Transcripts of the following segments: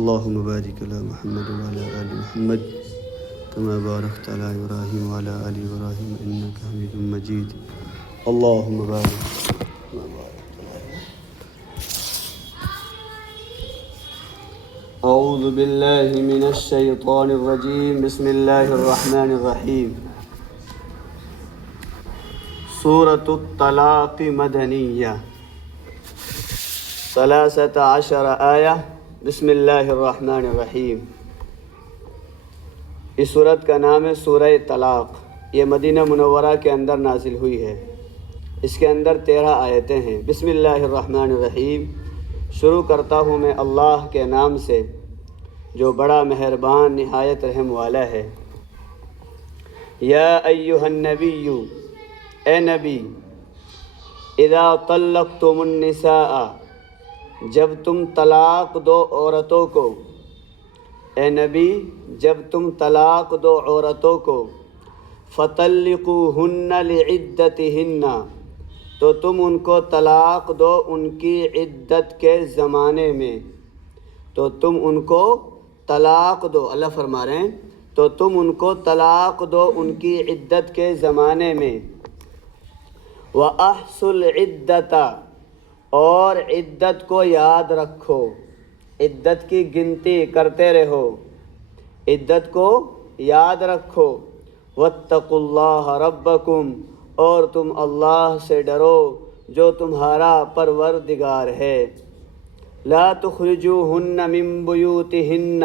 اللهم بارك على محمد وعلى آل محمد كما باركت على إبراهيم وعلى آل إبراهيم إنك حميد مجيد. اللهم بارك كما باركت على أعوذ بالله من الشيطان الرجيم. بسم الله الرحمن الرحيم. سورة الطلاق مدنية 13 آیہ. بسم اللہ الرحمن الرحیم. اس صورت کا نام ہے سورہ طلاق. یہ مدینہ منورہ کے اندر نازل ہوئی ہے. اس کے اندر 13 آیتیں ہیں. بسم اللہ الرحمن الرحیم. شروع کرتا ہوں میں اللہ کے نام سے جو بڑا مہربان نہایت رحم والا ہے. یا ایہا النبی، اے نبی، اذا طلقتم النساء، جب تم طلاق دو عورتوں کو، اے نبی جب تم طلاق دو عورتوں کو، فطلقوہن لعدتہن، تو تم ان کو طلاق دو ان کی عدت کے زمانے میں. تو تم ان کو طلاق دو، اللہ فرما رہے ہیں تو تم ان کو طلاق دو ان کی عدت کے زمانے میں. وَأَحْصُوا الْعِدَّةَ، اور عدت کو یاد رکھو، عدت کی گنتی کرتے رہو، عدت کو یاد رکھو. وَاتَّقُوا اللَّهَ رَبَّكُمْ، اور تم اللہ سے ڈرو جو تمہارا پروردگار ہے. لَا تُخْرِجُوهُنَّ مِن بُيُوتِهِنَّ،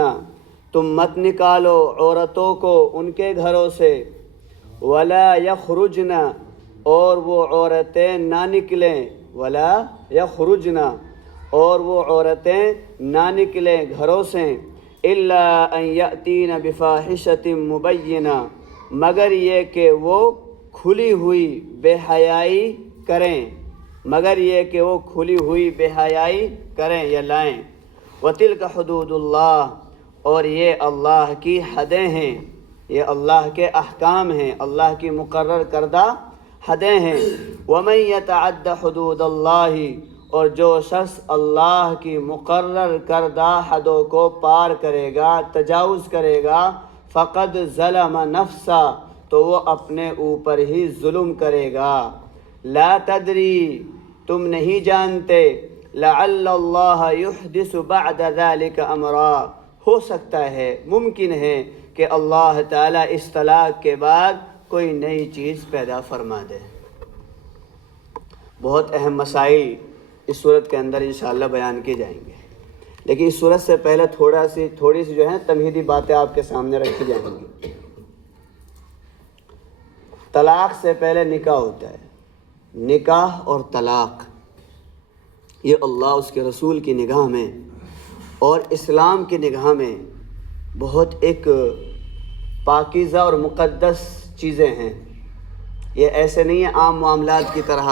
تم مت نکالو عورتوں کو ان کے گھروں سے. وَلَا يَخْرُجْنَ، اور وہ عورتیں نہ نکلیں. وَلَا يَخْرُجْنَ، اور وہ عورتیں نہ نکلیں گھروں سے. إِلَّا أَن يَأْتِينَ بِفَاحِشَةٍ مُبَيِّنَةٍ، مگر یہ کہ وہ کھلی ہوئی بے حیائی کریں، مگر یہ کہ وہ کھلی ہوئی بے حیائی کریں یا لائیں. وَتِلْكَ حُدُودُ اللَّهِ، اور یہ اللہ کی حدیں ہیں، یہ اللہ کے احکام ہیں، اللہ کی مقرر کردہ حدیں ہیں. وَمَن يَتَعَدَّ حُدُودَ اللَّهِ، اور جو شخص اللہ کی مقرر کردہ حدوں کو پار کرے گا، تجاوز کرے گا، فقد ظلم نفسا، تو وہ اپنے اوپر ہی ظلم کرے گا. لا تدری، تم نہیں جانتے، لعل اللہ یحدث بعد ذلك امرا، ہو سکتا ہے، ممکن ہے کہ اللہ تعالیٰ اس طلاق کے بعد کوئی نئی چیز پیدا فرما دے. بہت اہم مسائل اس صورت کے اندر انشاءاللہ بیان کیے جائیں گے، لیکن اس صورت سے پہلے تھوڑی سی جو ہے تمہیدی باتیں آپ کے سامنے رکھی جائیں گی. طلاق سے پہلے نکاح ہوتا ہے. نکاح اور طلاق یہ اللہ اس کے رسول کی نگاہ میں اور اسلام کی نگاہ میں بہت ایک پاکیزہ اور مقدس چیزیں ہیں. یہ ایسے نہیں ہیں عام معاملات کی طرح،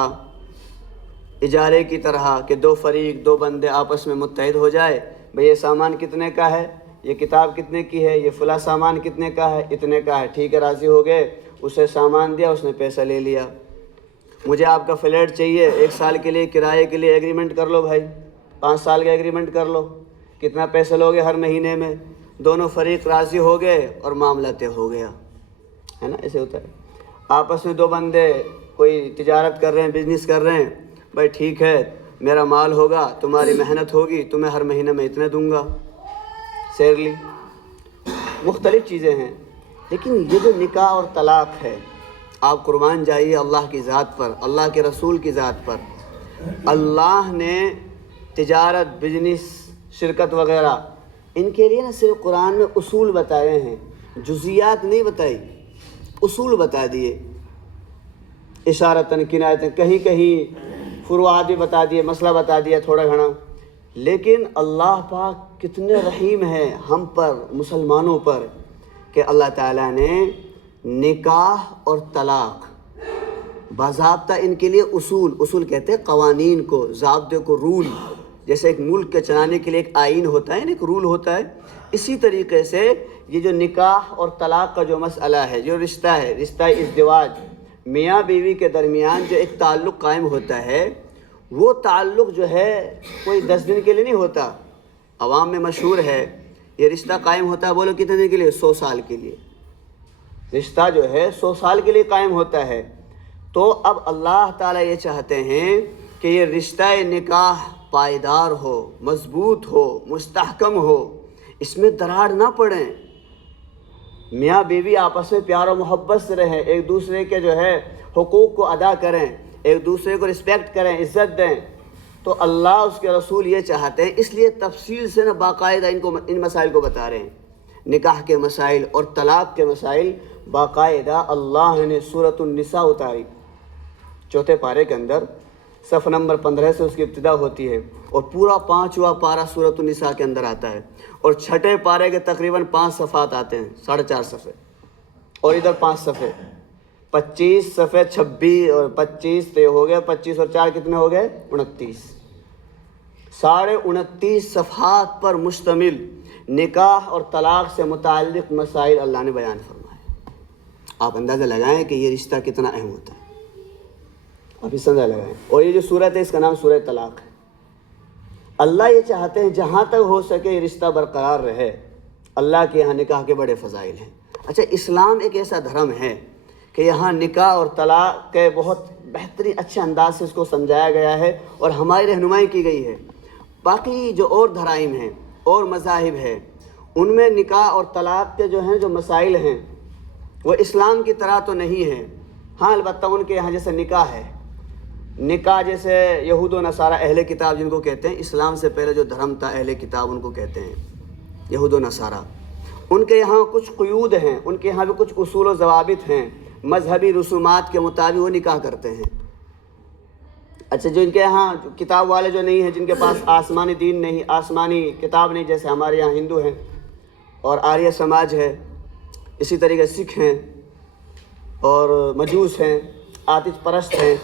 اجارے کی طرح کہ دو فریق، دو بندے آپس میں متحد ہو جائے، بھئی یہ سامان کتنے کا ہے، یہ کتاب کتنے کی ہے، یہ فلاں سامان کتنے کا ہے، اتنے کا ہے، ٹھیک ہے راضی ہو گئے، اسے سامان دیا، اس نے پیسہ لے لیا. مجھے آپ کا فلیٹ چاہیے 1 سال کے لیے کرائے کے لیے، ایگریمنٹ کر لو بھائی، 5 سال کا ایگریمنٹ کر لو، کتنا پیسہ لوگے ہر مہینے میں. دونوں فریق راضی ہو گئے اور معاملہ طے ہو گیا، ہے نا. ایسے ہوتا ہے. آپس میں دو بندے کوئی تجارت کر رہے ہیں، بزنس کر رہے ہیں، بھائی ٹھیک ہے میرا مال ہوگا، تمہاری محنت ہوگی، تمہیں ہر مہینے میں اتنے دوں گا، سیرلی. مختلف چیزیں ہیں. لیکن یہ جو نکاح اور طلاق ہے، آپ قربان جائیے اللہ کی ذات پر، اللہ کے رسول کی ذات پر. اللہ نے تجارت، بزنس، شرکت وغیرہ ان کے لیے نہ صرف قرآن میں اصول بتائے ہیں، جزیات نہیں بتائی، اصول بتا دیے. اشارتاً، کنایتاً، کہیں کہیں فروعات بھی بتا دیے، مسئلہ بتا دیا تھوڑا گھنا. لیکن اللہ پاک کتنے رحیم ہیں ہم پر، مسلمانوں پر، کہ اللہ تعالیٰ نے نکاح اور طلاق باضابطہ ان کے لیے اصول کہتے ہیں قوانین کو، ضابطے کو، رول. جیسے ایک ملک کے چلانے کے لیے ایک آئین ہوتا ہے نا، ایک رول ہوتا ہے، اسی طریقے سے یہ جو نکاح اور طلاق کا جو مسئلہ ہے، جو رشتہ ہے، رشتہ ازدواج، میاں بیوی کے درمیان جو ایک تعلق قائم ہوتا ہے، وہ تعلق جو ہے کوئی 10 دن کے لیے نہیں ہوتا. عوام میں مشہور ہے یہ رشتہ قائم ہوتا ہے، بولو کتنے دن کے لیے؟ 100 سال کے لیے۔ رشتہ جو ہے 100 سال کے لیے قائم ہوتا ہے۔ تو اب اللہ تعالیٰ یہ چاہتے ہیں کہ یہ رشتہ نکاح پائیدار ہو، مضبوط ہو، مستحکم ہو، اس میں دراڑ نہ پڑیں، میاں بیوی آپس میں پیار و محبت سے رہیں، ایک دوسرے کے جو ہے حقوق کو ادا کریں، ایک دوسرے کو رسپیکٹ کریں، عزت دیں۔ تو اللہ اس کے رسول یہ چاہتے ہیں، اس لیے تفصیل سے باقاعدہ ان مسائل کو بتا رہے ہیں، نکاح کے مسائل اور طلاق کے مسائل باقاعدہ اللہ نے سورۃ النساء اتاری، 4 پارے کے اندر صف نمبر 15 سے اس کی ابتدا ہوتی ہے اور پورا 5واں پارہ سورۃ النساء کے اندر آتا ہے، اور 6 پارے کے تقریباً 5 صفحات آتے ہیں، 4.5 صفحے، اور ادھر 5 صفحے، 25 صفحے، 26 اور 25 تو یہ ہو گئے، 25 اور 4 کتنے ہو گئے؟ 29، 29.5 صفحات پر مشتمل نکاح اور طلاق سے متعلق مسائل اللہ نے بیان فرمائے۔ آپ اندازہ لگائیں کہ یہ رشتہ کتنا اہم ہوتا ہے، آپ اس اندازہ لگائیں۔ اور یہ جو صورت ہے اس کا نام سورہ طلاق ہے۔ اللہ یہ چاہتے ہیں جہاں تک ہو سکے یہ رشتہ برقرار رہے۔ اللہ کے یہاں نکاح کے بڑے فضائل ہیں۔ اچھا، اسلام ایک ایسا دھرم ہے کہ یہاں نکاح اور طلاق کے بہت بہترین اچھے انداز سے اس کو سمجھایا گیا ہے اور ہماری رہنمائی کی گئی ہے۔ باقی جو اور دھرائم ہیں اور مذاہب ہیں ان میں نکاح اور طلاق کے جو مسائل ہیں وہ اسلام کی طرح تو نہیں ہیں۔ ہاں البتہ ان کے یہاں جیسے نکاح ہے، نکاح جیسے یہود و نصارہ اہل کتاب جن کو کہتے ہیں، اسلام سے پہلے جو دھرم تھا اہل کتاب ان کو کہتے ہیں یہود و نصارہ، ان کے یہاں کچھ قیود ہیں، ان کے یہاں بھی کچھ اصول و ضوابط ہیں، مذہبی رسومات کے مطابق وہ نکاح کرتے ہیں۔ اچھا، جو ان کے یہاں کتاب والے جو نہیں ہیں، جن کے پاس آسمانی دین نہیں، آسمانی کتاب نہیں، جیسے ہمارے یہاں ہندو ہیں اور آریہ سماج ہے، اسی طریقے سکھ ہیں اور مجوس ہیں، آتش پرست ہیں،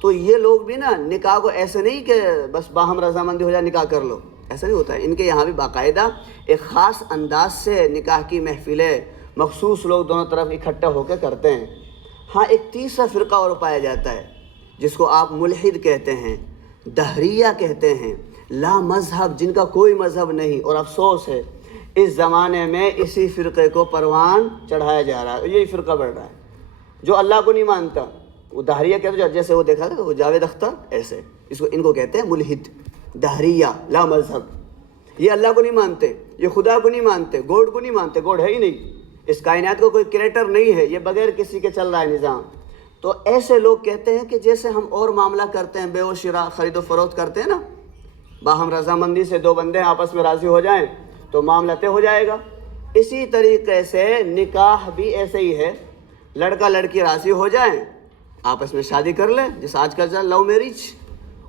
تو یہ لوگ بھی نا نکاح کو ایسے نہیں کہ بس باہم رضامندی ہو جائے نکاح کر لو، ایسا نہیں ہوتا ہے۔ ان کے یہاں بھی باقاعدہ ایک خاص انداز سے نکاح کی محفلیں مخصوص لوگ دونوں طرف اکٹھا ہو کے کرتے ہیں۔ ہاں ایک تیسرا فرقہ اور پایا جاتا ہے جس کو آپ ملحد کہتے ہیں، دہریہ کہتے ہیں، لا مذہب، جن کا کوئی مذہب نہیں، اور افسوس ہے اس زمانے میں اسی فرقے کو پروان چڑھایا جا رہا ہے، یہی فرقہ بڑھ رہا ہے جو اللہ کو نہیں مانتا۔ وہ دہریہ کہتے ہیں، جیسے وہ دیکھا تھا وہ جاوید اختر، ایسے ان کو کہتے ہیں ملحد، دہریہ، لا مذہب، یہ اللہ کو نہیں مانتے، یہ خدا کو نہیں مانتے، گوڈ کو نہیں مانتے، گوڈ ہے ہی نہیں، اس کائنات کو کوئی کریٹر نہیں ہے، یہ بغیر کسی کے چل رہا ہے نظام۔ تو ایسے لوگ کہتے ہیں کہ جیسے ہم اور معاملہ کرتے ہیں، بے و شراء، خرید و فروخت کرتے ہیں نا، باہم رضامندی سے 2 بندے آپس میں راضی ہو جائیں تو معاملہ طے ہو جائے گا، اسی طریقے سے نکاح بھی ایسے ہی ہے، لڑکا لڑکی راضی ہو جائیں، آپس میں شادی کر لیں، جس آج کل چل لو میرج،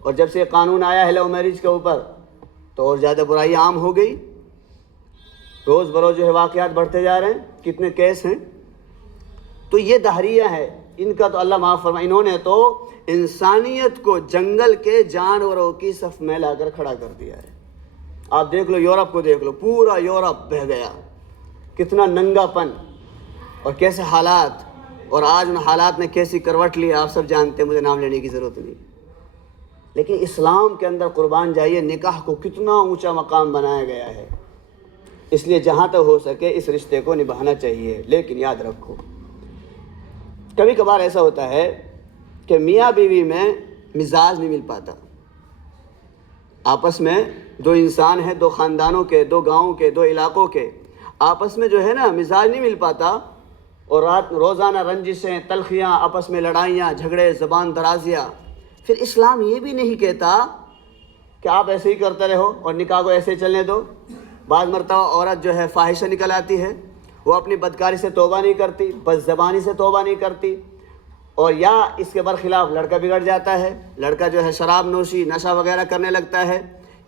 اور جب سے یہ قانون آیا ہے لو میرج کے اوپر تو اور زیادہ برائی عام ہو گئی، روز بروز واقعات بڑھتے جا رہے ہیں، کتنے کیس ہیں۔ تو یہ دہریہ ہے، ان کا تو اللہ معاف فرمائے، انہوں نے تو انسانیت کو جنگل کے جانوروں کی صف میں لا کر کھڑا کر دیا ہے۔ آپ دیکھ لو یورپ کو، دیکھ لو، پورا یورپ بہہ گیا، کتنا ننگا پن اور کیسے حالات، اور آج ان حالات نے کیسی کروٹ لی آپ سب جانتے ہیں، مجھے نام لینے کی ضرورت نہیں۔ لیکن اسلام کے اندر قربان جائیے نکاح کو کتنا اونچا مقام بنایا گیا ہے، اس لیے جہاں تک ہو سکے اس رشتے کو نبھانا چاہیے۔ لیکن یاد رکھو کبھی کبھار ایسا ہوتا ہے کہ میاں بیوی میں مزاج نہیں مل پاتا، آپس میں 2 انسان ہیں، 2 خاندانوں کے، 2 گاؤں کے، 2 علاقوں کے، آپس میں مزاج نہیں مل پاتا، اور روزانہ رنجشیں، تلخیاں، آپس میں لڑائیاں، جھگڑے، زبان درازیاں۔ پھر اسلام یہ بھی نہیں کہتا کہ آپ ایسے ہی کرتے رہو اور نکاح کو ایسے ہی چلنے دو۔ بعض مرتبہ عورت فاحشہ نکل آتی ہے، وہ اپنی بدکاری سے توبہ نہیں کرتی، بد زبانی سے توبہ نہیں کرتی، اور یا اس کے برخلاف لڑکا بگڑ جاتا ہے، لڑکا شراب نوشی، نشہ وغیرہ کرنے لگتا ہے،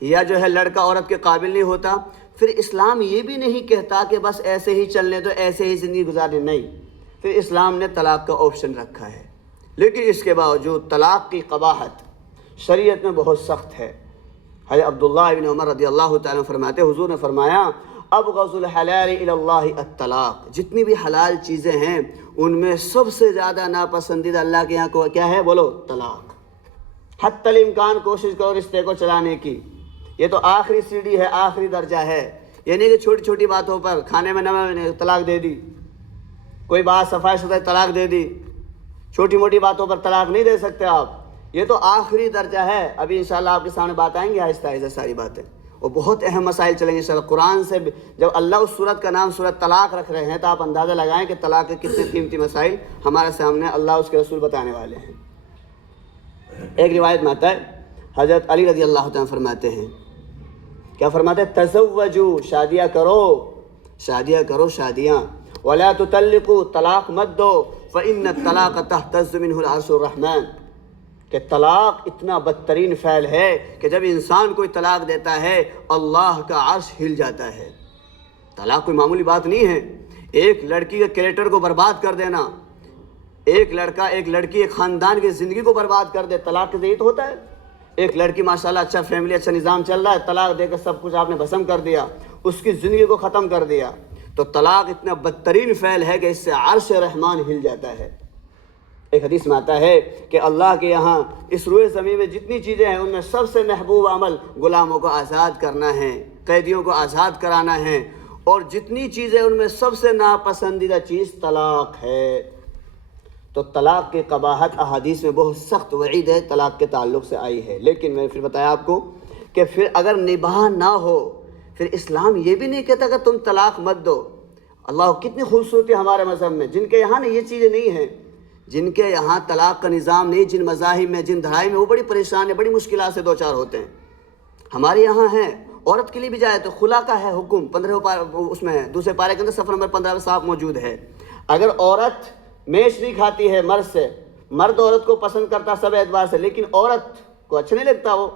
یا لڑکا عورت کے قابل نہیں ہوتا۔ پھر اسلام یہ بھی نہیں کہتا کہ بس ایسے ہی چلنے دو، ایسے ہی زندگی گزارنے، نہیں، پھر اسلام نے طلاق کا آپشن رکھا ہے۔ لیکن اس کے باوجود طلاق کی قباحت شریعت میں بہت سخت ہے۔ حضرت عبداللہ بن عمر رضی اللہ تعالیٰ فرماتے، حضور نے فرمایا ابغض الحلال الی اللہ الطلاق، جتنی بھی حلال چیزیں ہیں ان میں سب سے زیادہ ناپسندیدہ اللہ کے یہاں کیا ہے؟ بولو، طلاق۔ حتی الامکان کوشش کرو رشتے کو چلانے کی، یہ تو آخری سیڑھی ہے، آخری درجہ ہے. یہ نہیں کہ چھوٹی چھوٹی باتوں پر کھانے میں نمک طلاق دے دی، کوئی بات صفائی ستھرائی طلاق دے دی، چھوٹی موٹی باتوں پر طلاق نہیں دے سکتے آپ. یہ تو آخری درجہ ہے. ابھی انشاءاللہ آپ کے سامنے بات آئیں گی آہستہ آہستہ ساری باتیں، اور بہت اہم مسائل چلیں گے انشاءاللہ. قرآن سے جب اللہ اس سورت کا نام سورت طلاق رکھ رہے ہیں تو آپ اندازہ لگائیں کہ طلاق کے کتنے قیمتی مسائل ہمارے سامنے اللہ اس کے رسول بتانے والے ہیں. ایک روایت میں آتا ہے حضرت علی رضی اللہ تعالیٰ فرماتے ہیں، کیا فرماتے ہیں؟ تزوجوا، شادیاں کرو، شادیاں کرو، شادیاں. ولا تطلقوا، طلاق مت دو. فإن الطلاق تهتز منه العرش الرحمن، کہ طلاق اتنا بدترین فعل ہے کہ جب انسان کوئی طلاق دیتا ہے اللہ کا عرش ہل جاتا ہے. طلاق کوئی معمولی بات نہیں ہے. ایک لڑکی کے کریکٹر کو برباد کر دینا، ایک لڑکا ایک لڑکی ایک خاندان کی زندگی کو برباد کر دے، طلاق کے ذریعے تو ہوتا ہے. ایک لڑکی ماشاءاللہ اچھا فیملی اچھا نظام چل رہا ہے، طلاق دے کر سب کچھ آپ نے بھسم کر دیا، اس کی زندگی کو ختم کر دیا. تو طلاق اتنا بدترین فعل ہے کہ اس سے عرش رحمان ہل جاتا ہے. ایک حدیث میں آتا ہے کہ اللہ کے یہاں اس روئے زمین میں جتنی چیزیں ہیں ان میں سب سے محبوب عمل غلاموں کو آزاد کرنا ہے، قیدیوں کو آزاد کرانا ہے، اور جتنی چیزیں ان میں سب سے ناپسندیدہ چیز طلاق ہے. تو طلاق کی قباحت احادیث میں بہت سخت وعید ہے طلاق کے تعلق سے آئی ہے. لیکن میں پھر بتایا آپ کو کہ پھر اگر نباہ نہ ہو پھر اسلام یہ بھی نہیں کہتا کہ تم طلاق مت دو. اللہ کتنی خوبصورتی ہمارے مذہب میں. جن کے یہاں یہ چیزیں نہیں ہیں، جن کے یہاں طلاق کا نظام نہیں، جن مذاہب میں جن دھڑائی میں، وہ بڑی پریشان ہے، بڑی مشکلات سے دو چار ہوتے ہیں. ہمارے یہاں ہے. عورت کے لیے بھی جائے تو خلا کا ہے حکم، 15 اس میں دوسرے پارے کے اندر صفحہ نمبر 15 میں صاف موجود ہے. اگر عورت میش نہیں کھاتی ہے مرد سے، مرد عورت کو پسند کرتا سب اعتبار سے، لیکن عورت کو اچھا نہیں لگتا، وہ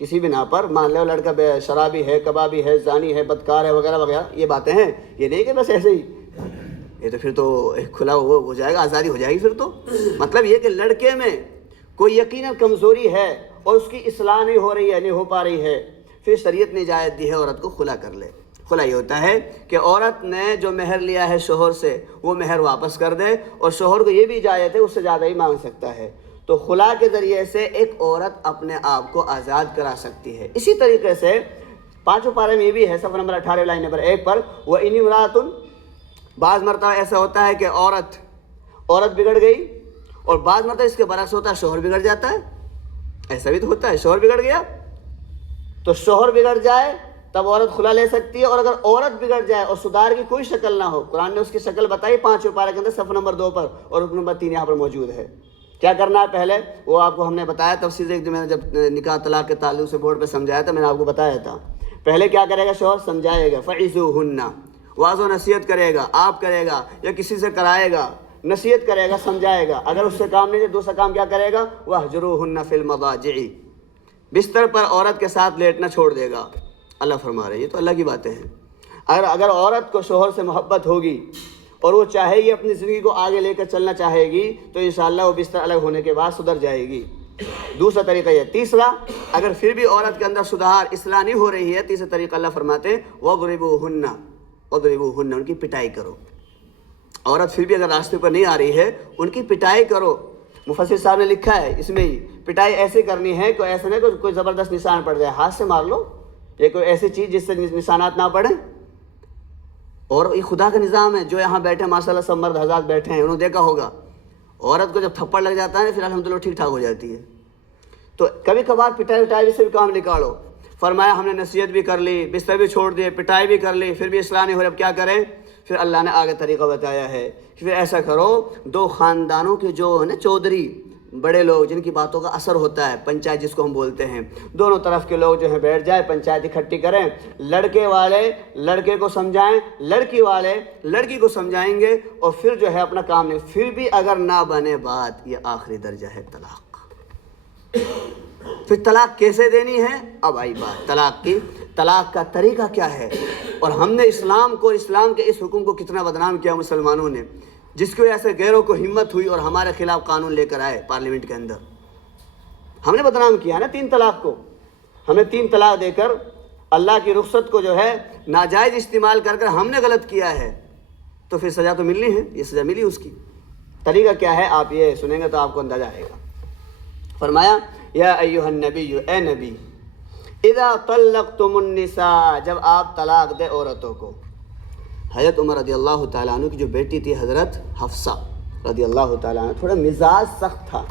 کسی بنا پر مان لو لڑکا شرابی ہے، کبابی ہے، زانی ہے، بدکار ہے، وغیرہ وغیرہ، یہ باتیں ہیں. یہ نہیں کہ بس ایسے ہی، یہ تو پھر تو کھلا ہو جائے گا، آزادی ہو جائے گی. پھر تو مطلب یہ کہ لڑکے میں کوئی یقیناً کمزوری ہے اور اس کی اصلاح نہیں ہو رہی ہے، نہیں ہو پا رہی ہے، پھر شریعت نے اجازت دی ہے عورت کو خلا کر لے. خلا یہ ہوتا ہے کہ عورت نے جو مہر لیا ہے شوہر سے وہ مہر واپس کر دے، اور شوہر کو یہ بھی اجازت ہے اس سے زیادہ ہی مانگ سکتا ہے. تو خلا کے ذریعے سے ایک عورت اپنے آپ کو آزاد کرا سکتی ہے. اسی طریقے سے 5 پارے میں یہ بھی ہے صفحہ نمبر 18 لائن نمبر 1 پر، وَإِنِ امْرَأَةٌ، بعض مرتبہ ایسا ہوتا ہے کہ عورت بگڑ گئی، اور بعض مرتبہ اس کے برعکس ہوتا ہے شوہر بگڑ جاتا ہے. ایسا بھی تو ہوتا ہے، شوہر بگڑ گیا تو شوہر بگڑ جائے تب عورت خلا لے سکتی ہے. اور اگر عورت بگڑ جائے اور سدھار کی کوئی شکل نہ ہو، قرآن نے اس کی شکل بتائی 5 پارے کے اندر صفحہ نمبر 2 پر، اور رکن نمبر 3 یہاں پر موجود ہے. کیا کرنا ہے پہلے وہ آپ کو ہم نے بتایا تفصیل سے، میں نے جب نکاح طلاق کے تعلق سے بورڈ پہ سمجھایا تھا میں نے آپ کو بتایا تھا. پہلے کیا کرے گا شوہر؟ سمجھائے گا، فَعِزُوهُنَّ، واضح و نصیحت کرے گا، آپ کرے گا یا کسی سے کرائے گا، نصیحت کرے گا، سمجھائے گا. اگر اس سے کام نہیں ہے دوسرا کام کیا کرے گا؟ وَاهْجُرُوهُنَّ فِي الْمَضَاجِعِ، بستر پر عورت کے ساتھ لیٹنا چھوڑ دے گا. اللہ فرما رہے ہیں، یہ تو اللہ کی باتیں ہیں. اگر عورت کو شوہر سے محبت ہوگی اور وہ چاہے گی اپنی زندگی کو آگے لے کر چلنا چاہے گی تو انشاءاللہ وہ بستر الگ ہونے کے بعد سدھر جائے گی. دوسرا طریقہ یہ. تیسرا، اگر پھر بھی عورت کے اندر سدھار اصلاح نہیں ہو رہی ہے، تیسرا طریقہ اللہ فرماتے ہیں وَاضْرِبُوهُنَّ، ان کی پٹائی کرو. عورت پھر بھی اگر راستے پر نہیں آ رہی ہے ان کی پٹائی کرو. مفسر صاحب نے لکھا ہے اس میں ہی، پٹائی ایسے کرنی ہے کہ ایسا نہیں کہ کوئی زبردست نشان پڑ جائے، ہاتھ سے مار لو، یہ کوئی ایسی چیز جس سے نشانات نہ پڑیں. اور یہ خدا کا نظام ہے. جو یہاں بیٹھے ماشاءاللہ سب مرد حضرات بیٹھے ہیں، انہوں نے دیکھا ہوگا عورت کو جب تھپڑ لگ جاتا ہے پھر الحمدللہ ٹھیک ٹھاک ہو جاتی ہے. تو کبھی کبھار پٹائی سے بھی کام نکالو. فرمایا ہم نے نصیحت بھی کر لی، بستر بھی چھوڑ دیے، پٹائی بھی کر لی، پھر بھی اصلاح نہیں ہو رہی، اب کیا کریں؟ پھر اللہ نے آگے طریقہ بتایا ہے. پھر ایسا کرو، 2 خاندانوں کے جو ہے نا چودھری بڑے لوگ جن کی باتوں کا اثر ہوتا ہے، پنچایت جس کو ہم بولتے ہیں، دونوں طرف کے لوگ جو ہیں بیٹھ جائیں، پنچایت اکٹھی کریں. لڑکے والے لڑکے کو سمجھائیں، لڑکی والے لڑکی کو سمجھائیں گے، اور پھر جو ہے اپنا کام نہیں. پھر بھی اگر نہ بنے بات، یہ آخری درجہ ہے طلاق. پھر طلاق کیسے دینی ہے؟ اب آئی بات طلاق کی. طلاق کا طریقہ کیا ہے؟ اور ہم نے اسلام کے اس حکم کو کتنا بدنام کیا مسلمانوں نے، جس کی وجہ سے غیروں کو ہمت ہوئی اور ہمارے خلاف قانون لے کر آئے پارلیمنٹ کے اندر. ہم نے بدنام کیا نا 3 طلاق کو. ہمیں 3 طلاق دے کر اللہ کی رخصت کو جو ہے ناجائز استعمال کر کر ہم نے غلط کیا ہے، تو پھر سزا تو ملنی ہے. یہ سزا ملی اس کی. طریقہ کیا ہے آپ یہ سنیں گے تو آپ کو اندازہ آئے گا. فرمایا یا ایھا النبی، اے نبی، اذا طلقتم النساء، جب آپ طلاق دے عورتوں کو۔ حضرت عمر رضی اللہ تعالیٰ عنہ کی جو بیٹی تھی حضرت حفصہ رضی اللہ تعالیٰ عنہ، تھوڑا مزاج سخت تھا،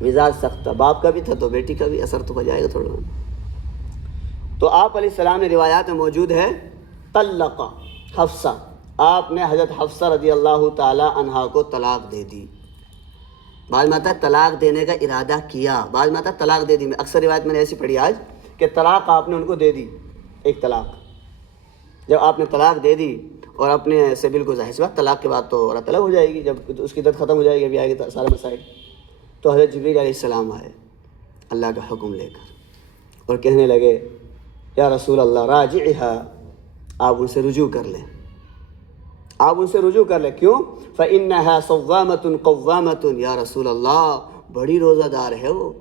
مزاج سخت تھا، باپ کا بھی تھا تو بیٹی کا بھی اثر تو ہو جائے گا تھوڑا۔ تو آپ علیہ السلام نے روایات میں موجود ہے طلق حفصہ، آپ نے حضرت حفصہ رضی اللہ تعالیٰ عنہا کو طلاق دے دی۔ بعض میں آتا ہے طلاق دینے کا ارادہ کیا، بعض میں آتا ہے طلاق دے دی۔ میں اکثر روایت میں نے ایسی پڑھی آج کہ طلاق آپ نے ان کو دے دی، ایک طلاق۔ جب آپ نے طلاق دے دی اور اپنے سے بالکل ظاہر سی بات طلاق کے بعد تو عورت الگ ہو جائے گی، جب اس کی عدت ختم ہو جائے گی ابھی آئے گی سارے مسائل۔ تو حضرت جبریل علیہ السلام آئے اللہ کا حکم لے کر اور کہنے لگے یا رسول اللہ راجعھا، آپ ان سے رجوع کر لیں، آپ ان سے رجوع کر لیں۔ کیوں؟ فإنها صوامة قوامة، یا رسول اللہ بڑی روزہ دار ہے وہ۔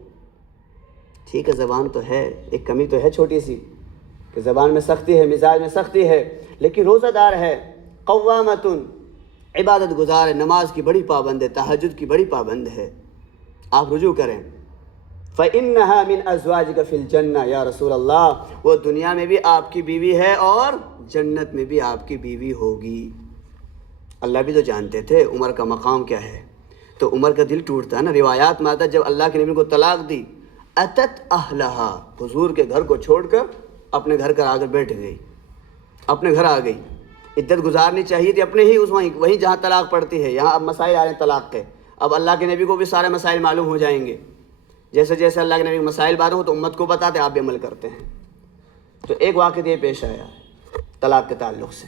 ٹھیک ہے زبان تو ہے، ایک کمی تو ہے چھوٹی سی کہ زبان میں سختی ہے، مزاج میں سختی ہے، لیکن روزہ دار ہے، قوامۃ، عبادت گزار ہے، نماز کی بڑی پابند ہے، تہجد کی بڑی پابند ہے، آپ رجوع کریں۔ فإنها من أزواجك في الجنة، یا رسول اللہ وہ دنیا میں بھی آپ کی بیوی ہے اور جنت میں بھی آپ کی بیوی ہوگی۔ اللہ بھی تو جانتے تھے عمر کا مقام کیا ہے، تو عمر کا دل ٹوٹتا ہے نا۔ روایات میں آتا ہے جب اللہ کے نبی کو طلاق دی، اتت اہلہا، حضور کے گھر کو چھوڑ کر اپنے گھر کر آ کر بیٹھ گئی، اپنے گھر آ گئی۔ عدت گزارنی چاہیے تھی اپنے ہی اس وہیں جہاں طلاق پڑتی ہے، یہاں اب مسائل آ رہے ہیں طلاق کے، اب اللہ کے نبی کو بھی سارے مسائل معلوم ہو جائیں گے، جیسے جیسے اللہ کے نبی کے مسائل معلوم ہو تو امت کو بتاتے، آپ بھی عمل کرتے ہیں۔ تو ایک واقعہ یہ پیش آیا طلاق کے تعلق سے۔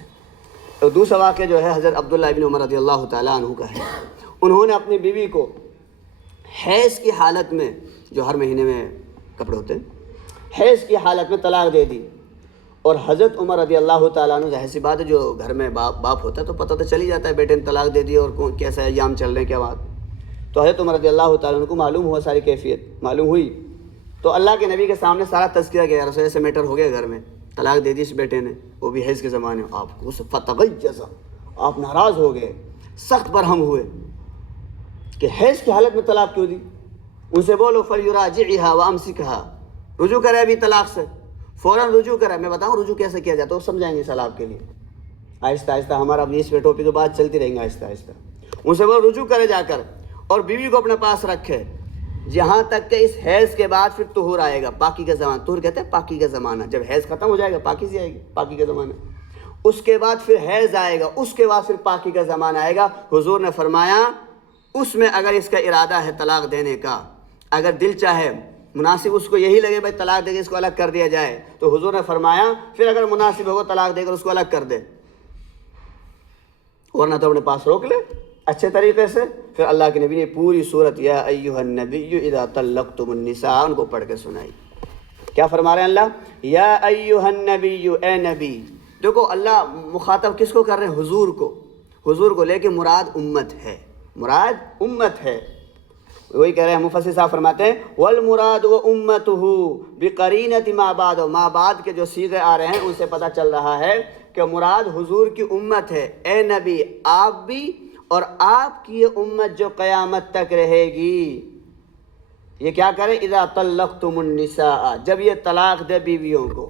تو دوسرا واقعہ جو ہے حضرت عبداللہ ابن عمر رضی اللہ تعالیٰ عنہ کا ہے۔ انہوں نے اپنی بیوی کو حیض کی حالت میں، جو ہر مہینے میں کپڑے ہوتے ہیں، حیض کی حالت میں طلاق دے دی، اور حضرت عمر رضی اللہ تعالیٰ عنہ، ظاہر سی بات ہے جو گھر میں باپ ہوتا ہے تو پتہ تو چل ہی جاتا ہے بیٹے نے طلاق دے دی اور کیسا ایام چل رہے ہیں کیا بات۔ تو حضرت عمر رضی اللہ تعالیٰ عنہ کو معلوم ہوا، ساری کیفیت معلوم ہوئی، تو اللہ کے نبی کے سامنے سارا تذکرہ کیا، رسول ایسے میٹر ہو گیا گھر میں، طلاق دے دی اس بیٹے نے، وہ بھی حیض کے زمانے میں، آپ کو فتغیظ، آپ ناراض ہو گئے، سخت برہم ہوئے کہ حیض کی حالت میں طلاق کیوں دی۔ ان سے بولو فلیراجعھا وامسکھا، رجوع کرے ابھی طلاق سے، فوراً رجوع کرے۔ میں بتاؤں رجوع کیسے کیا جاتا ہے، وہ سمجھائیں گے سال آپ کے لیے آہستہ آہستہ، ہمارا اب اس پہ ٹاپک تو بات چلتی رہیں گے آہستہ آہستہ۔ ان سے بولو رجوع کرے جا کر، اور بیوی کو اپنے پاس رکھے جہاں تک کہ اس حیض کے بعد پھر طہور آئے گا، پاکی کا زمانہ۔ طہور کہتے ہیں پاکی کا زمانہ، جب حیض ختم ہو جائے گا پاکی سے آئے گی، پاکی کا زمانہ۔ اس کے بعد پھر حیض آئے گا، اس کے بعد پھر پاکی کا زمانہ آئے گا۔ حضور نے فرمایا اس میں اگر اس کا ارادہ ہے طلاق دینے کا، اگر دل چاہے مناسب اس کو یہی لگے بھائی طلاق دے کے اس کو الگ کر دیا جائے، تو حضور نے فرمایا پھر اگر مناسب ہوگا طلاق دے کر اس کو الگ کر دے، ورنہ تو اپنے پاس روک لے اچھے طریقے سے۔ پھر اللہ کے نبی نے پوری صورت یا ایھا النبی اذا طلقتم النساء ان کو پڑھ کے سنائی۔ کیا فرما رہے ہیں اللہ؟ یا ایھا النبی، اے نبی۔ دیکھو اللہ مخاطب کس کو کر رہے ہیں؟ حضور کو، حضور کو، لیکن مراد امت ہے، مراد امت ہے۔ وہی کہہ رہے ہیں مفسر صاحب فرماتے ہیں والمراد وامته بقرینۃ ما بعد، ما بعد کے جو صیغے آ رہے ہیں ان سے پتہ چل رہا ہے کہ مراد حضور کی امت ہے۔ اے نبی آپ بھی اور آپ کی یہ امت جو قیامت تک رہے گی، یہ کیا کرے؟ اذا طلقتم النساء، جب یہ طلاق دے بیویوں کو۔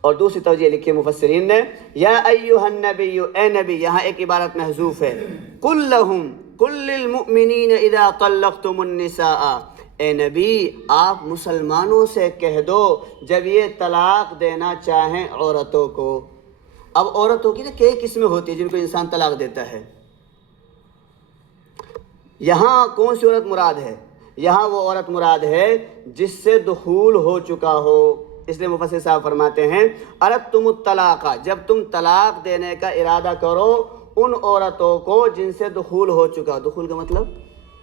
اور دوسری توجہ لکھی مفسرین نے یا ایھا النبی، اے نبی، یہاں ایک عبارت محذوف ہے، قل لہم، قل للمؤمنین اذا طلقتم النساء، اے نبی آپ مسلمانوں سے کہہ دو جب یہ طلاق دینا چاہیں عورتوں کو۔ اب عورتوں کی کئی قسمیں ہوتی ہیں جن کو انسان طلاق دیتا ہے، یہاں کون سی عورت مراد ہے؟ یہاں وہ عورت مراد ہے جس سے دخول ہو چکا ہو۔ اس لیے مفسر صاحب فرماتے ہیں اردتم الطلاق، جب تم طلاق دینے کا ارادہ کرو ان عورتوں کو جن سے دخول ہو چکا۔ دخول کا مطلب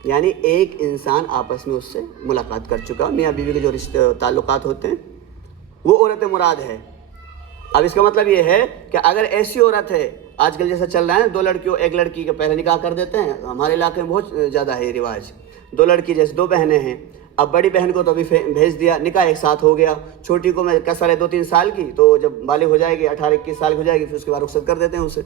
یعنی ایک انسان آپس میں اس سے ملاقات کر چکا، میاں بیوی کے جو رشتے تعلقات ہوتے ہیں وہ عورتیں مراد ہے۔ اب اس کا مطلب یہ ہے کہ اگر ایسی عورت ہے، آج کل جیسا چل رہا ہے دو لڑکیوں ایک لڑکی کا پہلے نکاح کر دیتے ہیں، ہمارے علاقے میں بہت زیادہ ہے یہ رواج، دو لڑکی جیسے دو بہنیں ہیں، اب بڑی بہن کو تو ابھی بھیج دیا، نکاح ایک ساتھ ہو گیا، چھوٹی کو میں کسر ہے 2-3 سال کی، تو جب بالغ ہو جائے گی 18-21 سال کی ہو جائے گی پھر اس کے بعد رخصت کر دیتے ہیں اسے۔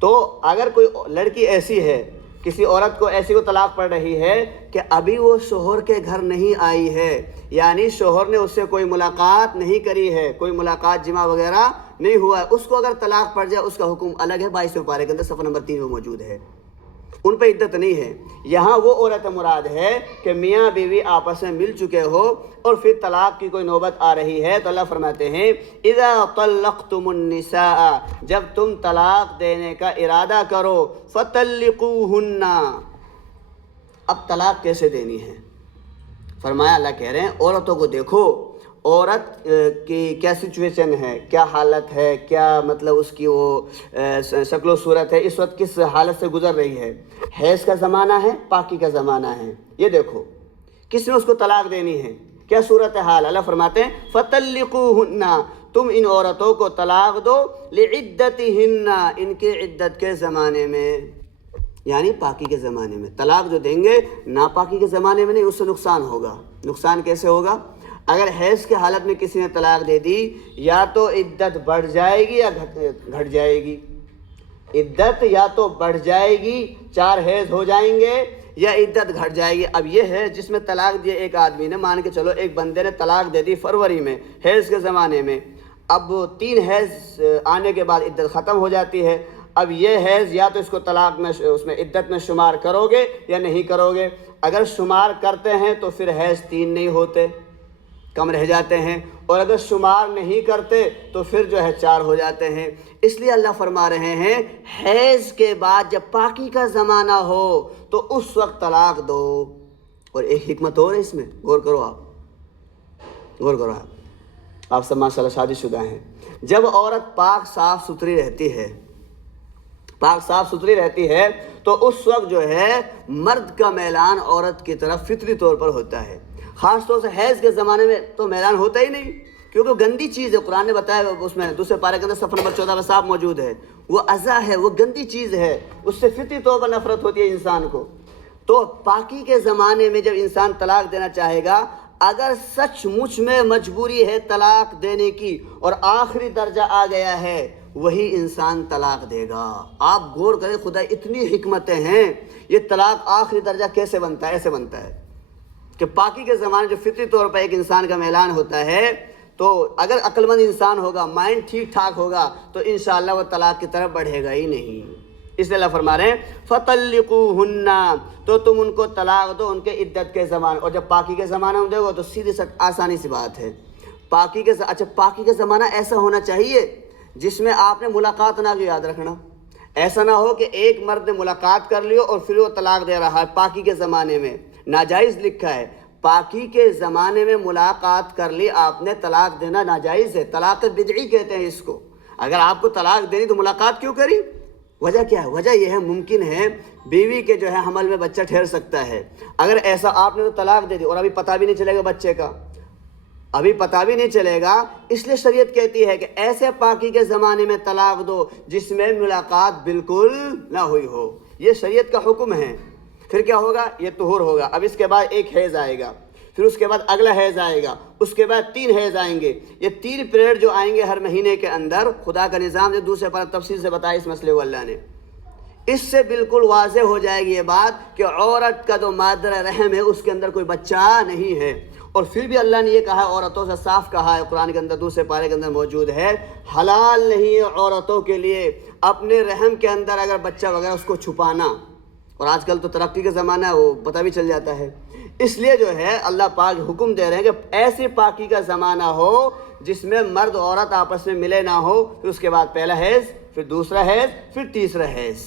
تو اگر کوئی لڑکی ایسی ہے کسی عورت کو ایسی کو طلاق پڑ رہی ہے کہ ابھی وہ شوہر کے گھر نہیں آئی ہے، یعنی شوہر نے اس سے کوئی ملاقات نہیں کری ہے، کوئی ملاقات جمع وغیرہ نہیں ہوا ہے، اس کو اگر طلاق پڑ جائے اس کا حکم الگ ہے، 22 پارے کے اندر صفحہ نمبر 3 میں موجود ہے، ان پہ عدت نہیں ہے۔ یہاں وہ عورت مراد ہے کہ میاں بیوی آپس میں مل چکے ہو اور پھر طلاق کی کوئی نوبت آ رہی ہے تو اللہ فرماتے ہیں اذا طلقتم النساء، جب تم طلاق دینے کا ارادہ کرو، فطلقوہن، اب طلاق کیسے دینی ہے؟ فرمایا اللہ کہہ رہے ہیں عورتوں کو دیکھو، عورت کی کیا سچویشن ہے، کیا حالت ہے، کیا مطلب اس کی وہ شکل و صورت ہے، اس وقت کس حالت سے گزر رہی ہے، حیض کا زمانہ ہے، پاکی کا زمانہ ہے، یہ دیکھو کس نے اس کو طلاق دینی ہے، کیا صورت حال۔ اللہ فرماتے ہیں فطلقوہن، تم ان عورتوں کو طلاق دو، لعدتہن، ان کے عدت کے زمانے میں، یعنی پاکی کے زمانے میں۔ طلاق جو دیں گے ناپاکی کے زمانے میں نہیں، اس سے نقصان ہوگا۔ نقصان کیسے ہوگا؟ اگر حیض کے حالت میں کسی نے طلاق دے دی، یا تو عدت بڑھ جائے گی یا گھٹ جائے گی، عدت یا تو بڑھ جائے گی، 4 حیض ہو جائیں گے، یا عدت گھٹ جائے گی۔ اب یہ ہے جس میں طلاق دیا ایک آدمی نے، مان کے چلو ایک بندے نے طلاق دے دی فروری میں حیض کے زمانے میں، اب 3 حیض آنے کے بعد عدت ختم ہو جاتی ہے۔ اب یہ حیض یا تو اس کو طلاق میں اس میں عدت میں شمار کرو گے یا نہیں کرو گے۔ اگر شمار کرتے ہیں تو پھر حیض 3 نہیں ہوتے، کم رہ جاتے ہیں، اور اگر شمار نہیں کرتے تو پھر جو ہے 4 ہو جاتے ہیں۔ اس لیے اللہ فرما رہے ہیں حیض کے بعد جب پاکی کا زمانہ ہو تو اس وقت طلاق دو۔ اور ایک حکمت اور ہے اس میں، غور کرو آپ سب ماشاء اللہ شادی شدہ ہیں۔ جب عورت پاک صاف ستھری رہتی ہے تو اس وقت جو ہے مرد کا میلان عورت کی طرف فطری طور پر ہوتا ہے۔ خاص طور سے حیض کے زمانے میں تو میلان ہوتا ہی نہیں، کیونکہ گندی چیز ہے، قرآن نے بتایا، اس میں دوسرے پارے کے اندر صفحہ نمبر 14 میں صاف موجود ہے، وہ اذى ہے، وہ گندی چیز ہے، اس سے فطری طور پر نفرت ہوتی ہے انسان کو۔ تو پاکی کے زمانے میں جب انسان طلاق دینا چاہے گا، اگر سچ مچ میں مجبوری ہے طلاق دینے کی اور آخری درجہ آ گیا ہے، وہی انسان طلاق دے گا۔ آپ غور کریں، خدا اتنی حکمتیں ہیں، یہ طلاق آخری درجہ کیسے بنتا ہے؟ ایسے بنتا ہے کہ پاکی کے زمانے جو فطری طور پر ایک انسان کا میلان ہوتا ہے، تو اگر عقل مند انسان ہوگا، مائنڈ ٹھیک ٹھاک ہوگا، تو انشاءاللہ وہ طلاق کی طرف بڑھے گا ہی نہیں۔ اس لیے اللہ فرما رہے ہیں فطلقوہن، تو تم ان کو طلاق دو ان کے عدت کے زمانے۔ اور جب پاکی کے زمانے میں دے گا تو سیدھی آسانی سی بات ہے، پاکی کے زمانہ ایسا ہونا چاہیے جس میں آپ نے ملاقات نہ کی، یاد رکھنا، ایسا نہ ہو کہ ایک مرد نے ملاقات کر لیو اور پھر وہ طلاق دے رہا ہے۔ پاکی کے زمانے میں ناجائز لکھا ہے، پاکی کے زمانے میں ملاقات کر لی آپ نے، طلاق دینا ناجائز ہے، طلاق بدعی کہتے ہیں اس کو۔ اگر آپ کو طلاق دینی تو ملاقات کیوں کری؟ وجہ کیا ہے؟ وجہ یہ ہے ممکن ہے بیوی کے جو ہے حمل میں بچہ ٹھہر سکتا ہے، اگر ایسا آپ نے تو طلاق دے دی اور ابھی پتہ بھی نہیں چلے گا بچے کا، ابھی پتہ بھی نہیں چلے گا، اس لیے شریعت کہتی ہے کہ ایسے پاکی کے زمانے میں طلاق دو جس میں ملاقات بالکل نہ ہوئی ہو، یہ شریعت کا حکم ہے۔ پھر کیا ہوگا؟ یہ طہور ہوگا، اب اس کے بعد ایک حیض آئے گا، پھر اس کے بعد اگلا حیض آئے گا، اس کے بعد 3 حیض آئیں گے، یہ 3 پیریڈ جو آئیں گے ہر مہینے کے اندر، خدا کا نظام جو دوسرے پر تفصیل سے بتایا اس مسئلے کو اللہ نے، اس سے بالکل واضح ہو جائے گی یہ بات کہ عورت کا جو مادر رحم ہے اس کے اندر کوئی بچہ نہیں ہے۔ اور پھر بھی اللہ نے یہ کہا ہے، عورتوں سے صاف کہا ہے، قرآن کے اندر دوسرے پارے کے اندر موجود ہے، حلال نہیں ہے عورتوں کے لیے اپنے رحم کے اندر اگر بچہ وغیرہ اس کو چھپانا، اور آج کل تو ترقی کا زمانہ ہے، وہ پتہ بھی چل جاتا ہے۔ اس لیے جو ہے اللہ پاک حکم دے رہے ہیں کہ ایسی پاکی کا زمانہ ہو جس میں مرد عورت آپس میں ملے نہ ہو، پھر اس کے بعد پہلا حیض، پھر دوسرا حیض، پھر تیسرا حیض۔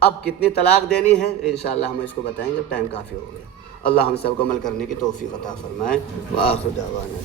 اب کتنی طلاق دینی ہے انشاءاللہ ہم اس کو بتائیں گے، ٹائم کافی ہو گیا۔ اللہ ہم سب کو عمل کرنے کی توفیق عطا فرمائے۔ وآخر دعوانا